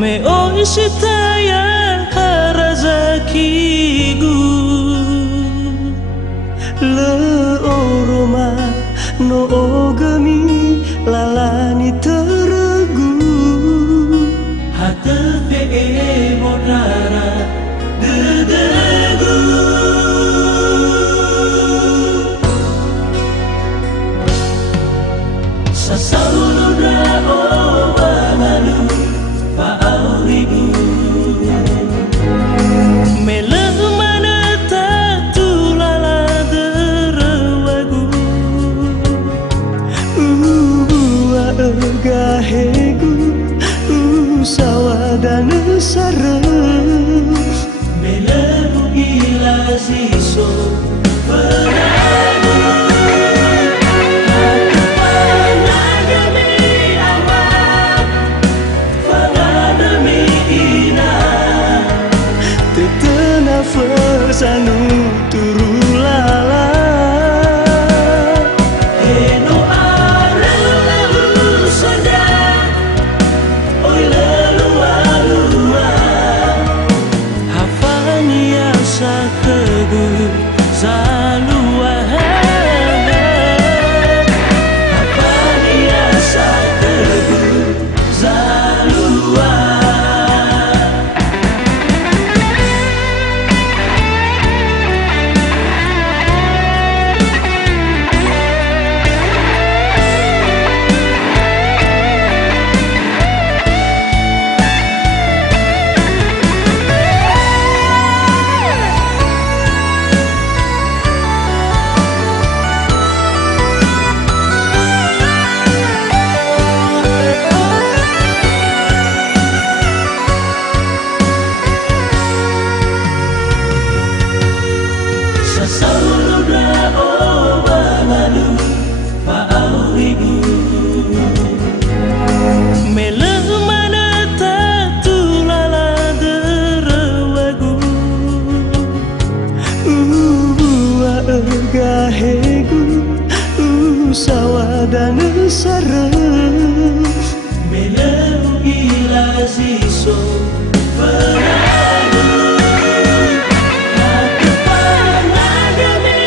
Me oi sitaya harazakigu le oroma no ogami lalani teregu hatepe modara dedegu sasaludra o bangalu paaligu melemana tatulala derawagu agahegu sawadana sare melemu ilasiso sanu turulala eno arelu sada oi lelu alua hafania sakegu zalua hafania sakegu zalua gahegu sawadana sare melemu ilasiso peragu hakepanagami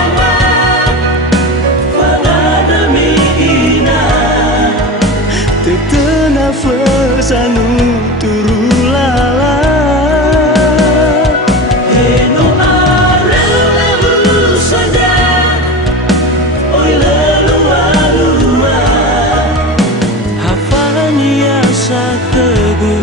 awak pangadami ina tetenafasanu turulala sakegu